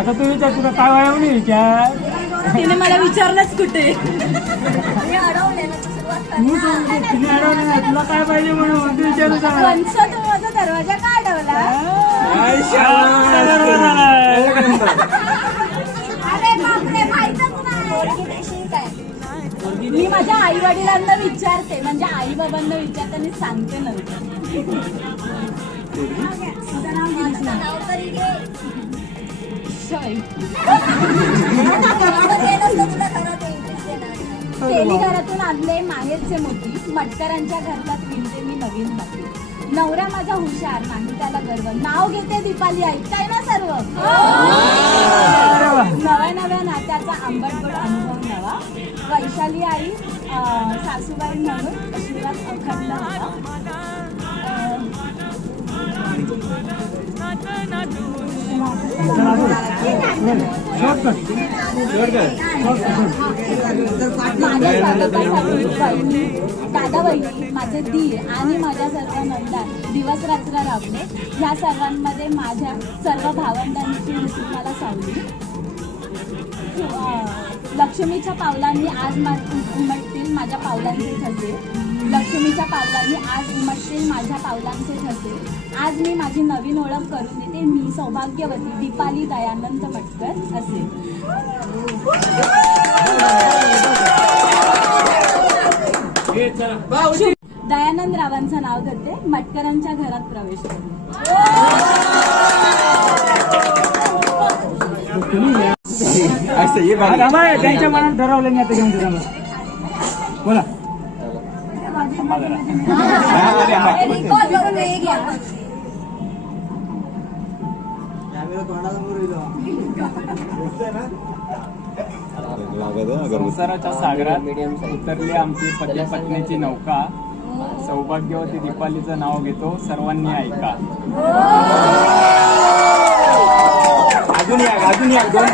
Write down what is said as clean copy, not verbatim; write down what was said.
आता तू विचार तुला काय व्हायला नाही विचार. तिने मला विचारलंच कुठे. तिने अडवलं नाही तुला काय पाहिजे म्हणून तू विचारू वंश तो माझा दरवाजा का अडवला? अरे बापरे, माहीतच नाही. मी माझ्या आई वडिलांना विचारते, म्हणजे आई बाबांना विचारते आणि सांगते नंतर. तेली घरातून आणले माहेरचे मोती, मटकरांच्या घरात विणते मी नवीन बाती. नवरा माझा हुशार, नाही त्याला गर्व, नाव घेते दीपाली, ऐकताय ना सर्व. नव्या नव्या नात्याचा आंबट गोड अनुभव नवा, वैशाली आई सासूबाई म्हणून आशीर्वाद अखंड हवा. दादा बहिणी, माझे दीर आणि माझ्या सर्व नंदा दिवस रात्र राबले. ह्या सर्वांमध्ये माझ्या सर्व भावंडांची मुठी मला सावली. लक्ष्मीच्या पावलांनी आज उमटतील माझ्या पावलांचे ठसे. लक्ष्मीच्या पावलांनी आज उमटतील माझ्या पावलांचे ठसे. आज मी माझी नवीन ओळख करून देते, मी सौभाग्यवती दीपाली दयानंद मटकर असे. दयानंद रावांचं नाव घेते, मटकरांच्या घरात प्रवेश करते. त्यांच्या मनात ठरवलं नाही आता घेऊन तुला बोला. संसाराच्या सागरात उतरली आमची पती पत्नीची नौका. सौभाग्यवती दीपालीचं नाव घेतो, सर्वांनी ऐका. अजून या दोन